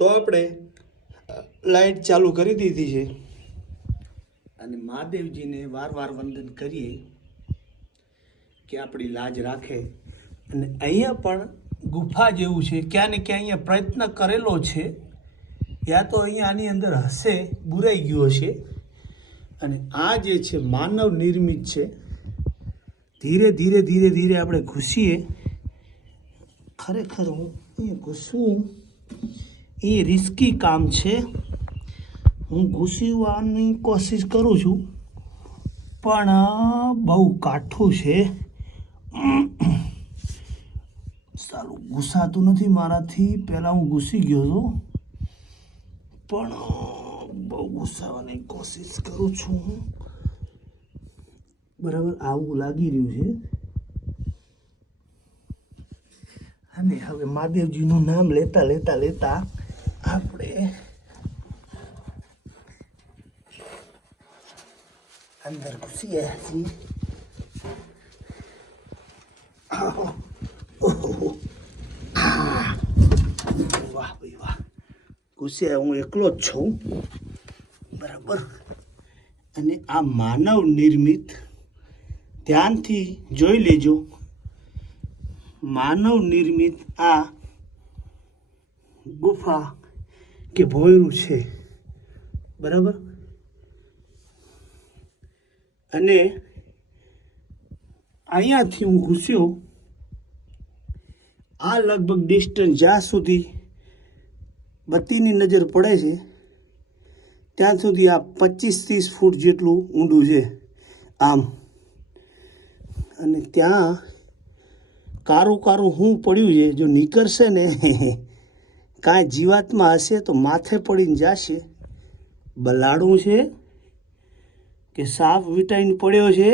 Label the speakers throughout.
Speaker 1: તો આપણે લાઈટ ચાલુ કરી દીધી છે.
Speaker 2: અને મહાદેવજીને વાર વાર વંદન કરીએ કે આપણી લાજ રાખે.
Speaker 1: અને અહીંયા પણ ગુફા જેવું છે ક્યાં ને ક્યાં અહીંયા પ્રયત્ન કરેલો છે. યા તો અહીંયા આની અંદર હશે, બુરાઈ ગયો છે અને આ જે છે, માનવ નિર્મિત છે, ધીરે ધીરે ધીરે ધીરે આપણે ઘૂસીએ. ખરેખર હું અહીંયા ઘૂસવું એ રિસ્કી કામ છે. હું ઘૂસીવાની કોશિશ કરું છું, પણ બહુ કાઠું છે. સારું, ઘૂસાતું નથી મારાથી. પહેલાં હું ઘૂસી ગયો હતો, પણ બહુ ઘૂસાવાની કોશિશ કરું છું હું. બરાબર, આવું લાગી રહ્યું છે. અને હવે મહાદેવજીનું નામ લેતા લેતા લેતા આપણે અંદર ઘૂસી ગયા છીએ. વાહ, ભાઈ વાહ. ઘૂસ્યા હું એકલો જ છું. બરાબર. અને આ માનવ નિર્મિત, ધ્યાનથી જોઈ લેજો. માનવ નિર્મિત આ ગુફા કે ભોયરું છે. બરાબર? અને અહીંયાથી હું ઘૂસ્યો. આ લગભગ ડિસ્ટન્સ જ્યાં સુધી બત્તીની નજર પડે છે, ત્યાં સુધી આ પચીસ ત્રીસ ફૂટ જેટલું ઊંડું છે આમ. અને ત્યાં કારું કારું હું પડ્યું છે, જો નીકળશે ને કાંઈ જીવાતમાં હશે તો માથે પડીને જશે. બલાડું છે કે સાપ વિટાઈને પડ્યો છે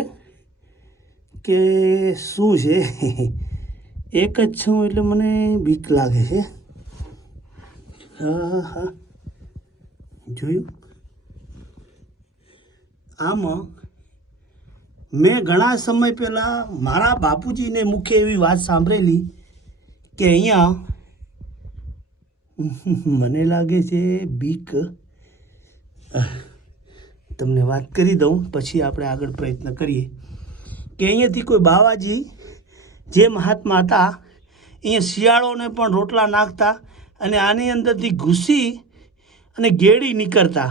Speaker 1: કે શું છે? એક જ છું એટલે મને બીક લાગે છે. હા હા. જોયું? આમાં મેં ઘણા સમય પહેલાં મારા બાપુજીને મુખે એવી વાત સાંભળેલી કે અહીંયા મને લાગે છે બીક. તમને વાત કરી દઉં, પછી આપણે આગળ પ્રયત્ન કરીએ. કે અહીંયાથી કોઈ બાવાજી જે મહાત્મા હતા, અહીંયા શિયાળોને પણ રોટલા નાખતા અને આની અંદરથી ઘૂસી અને ગેડી નીકળતા.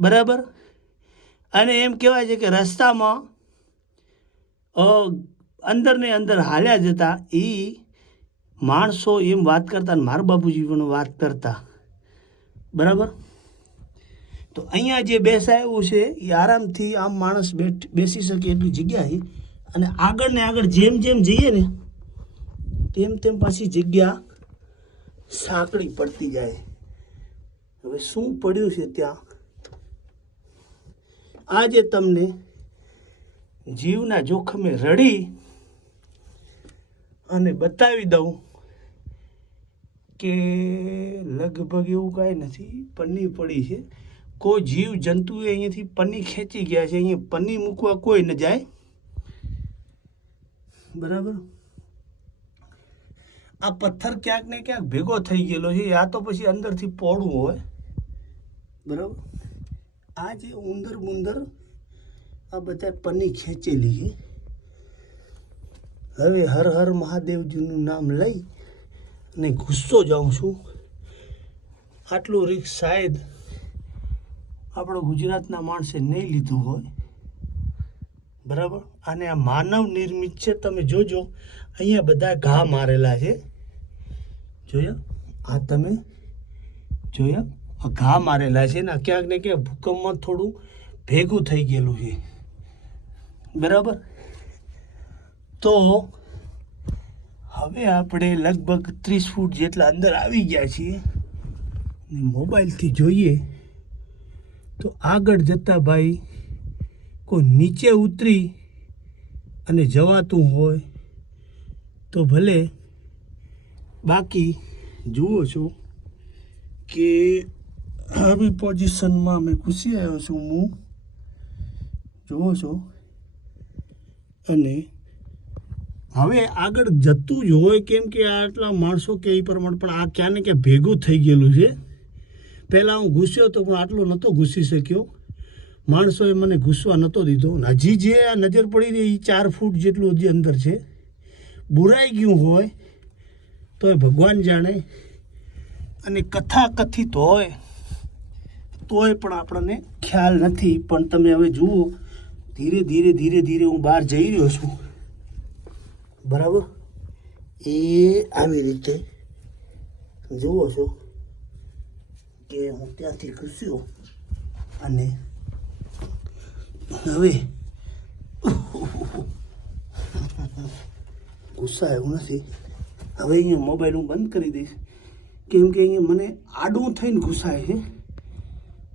Speaker 1: બરાબર? અને એમ કહેવાય છે કે રસ્તામાં અંદરને અંદર હાલ્યા જતા એ માણસો એમ વાત કરતા અને મારા બાપુજી પણ વાત કરતા. બરાબર? તો અહીંયા જે બેસાયું છે, એ આરામથી આમ માણસ બેઠ, બેસી શકે એટલી જગ્યા છે અને આગળ ને આગળ જેમ જેમ જઈએ ને, તેમ તેમ પાછી જગ્યા સાંકડી પડતી જાય. હવે શું પડ્યું છે ત્યાં? આજે તમને જીવના જોખમે રડી અને બતાવી દઉં કે લગભગ એવું કાંઈ નથી પન્ની પડી છે. કોઈ જીવ જંતુએ અહીંયાથી પન્ની ખેંચી ગયા છે, અહીંયા પન્ની મૂકવા કોઈ ન જાય. બરાબર? આ પથ્થર ક્યાંક ને ક્યાંક ભેગો થઈ ગયેલો છે, યા તો પછી અંદરથી પોળું હોય. બરાબર? આ જે ઉંદર બુંદર આ બધા પન્ની ખેંચેલી છે. હવે હર હર મહાદેવજીનું નામ લઈ અને ગુસ્સો જાઉં છું. આટલું રિક્સ શાયદ આપણો ગુજરાતના માણસે નહીં લીધું હોય. બરાબર? અને આ માનવ નિર્મિત છે, તમે જોજો. અહીંયા બધા ઘા મારેલા છે. જોયા? આ તમે જોયા? આ ઘા મારેલા છે ને ક્યાંક ને ક્યાંક ભૂકંપમાં થોડું ભેગું થઈ ગયેલું છે. બરાબર? તો હવે આપણે લગભગ ત્રીસ ફૂટ જેટલા અંદર આવી ગયા છીએ. મોબાઈલથી જોઈએ તો આગળ જતા ભાઈ કોઈ નીચે ઉતરી અને જવાતું હોય તો ભલે. બાકી જુઓ છો કે આવી પોઝિશનમાં મેં ઘૂસી આવ્યો છું હું. જુઓ છો. અને હવે આગળ જતું જ હોય કેમ કે આટલા માણસો કે એ પ્રમાણે, પણ આ ક્યાં ને ક્યાં ભેગું થઈ ગયેલું છે. પહેલાં હું ઘૂસ્યો હતો પણ આટલો નહોતો ઘૂસી શક્યો. માણસોએ મને ઘૂસવા નહોતો દીધો. હજી જે આ નજર પડી રહી એ ચાર ફૂટ જેટલું હજી અંદર છે. બુરાઈ ગયું હોય તો એ ભગવાન જાણે. અને કથા કથિત હોય, તોય પણ આપણને ખ્યાલ નથી. પણ તમે હવે જુઓ, ધીરે ધીરે ધીરે ધીરે હું બહાર જઈ રહ્યો છું. બરાબર? એ આવી રીતે જુઓ છો કે હું ત્યાંથી ઘૂસ્યો અને હવે ગુસ્સા એવું નથી. હવે અહીંયા મોબાઈલ હું બંધ કરી દઈશ. કેમ કે અહીંયા મને આડું થઈને ઘૂસાય છે.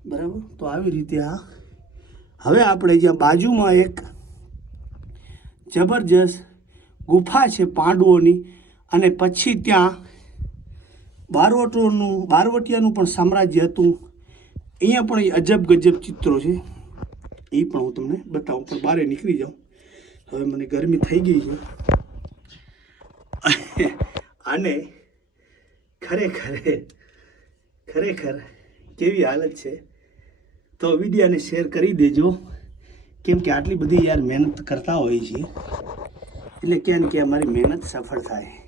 Speaker 1: બરાબર? તો આવી રીતે આ. હવે આપણે જ્યાં બાજુમાં એક જબરજસ્ત ગુફા છે પાંડવોની. અને પછી ત્યાં બારવટોનું, બારવટિયાનું પણ સામ્રાજ્ય હતું. અહીંયા પણ એ અજબ ગજબ ચિત્રો છે. એ પણ હું તમને બતાવું, પણ બહાર નીકળી જાઉં. હવે મને ગરમી થઈ ગઈ છે. અને ખરેખર ખરેખર કેવી હાલત છે? તો વિડીયાને શેર કરી દેજો. કેમ કે આટલી બધી યાર મહેનત કરતા હોઈએ છીએ એટલે કેમ કે અમારી મહેનત સફળ થાય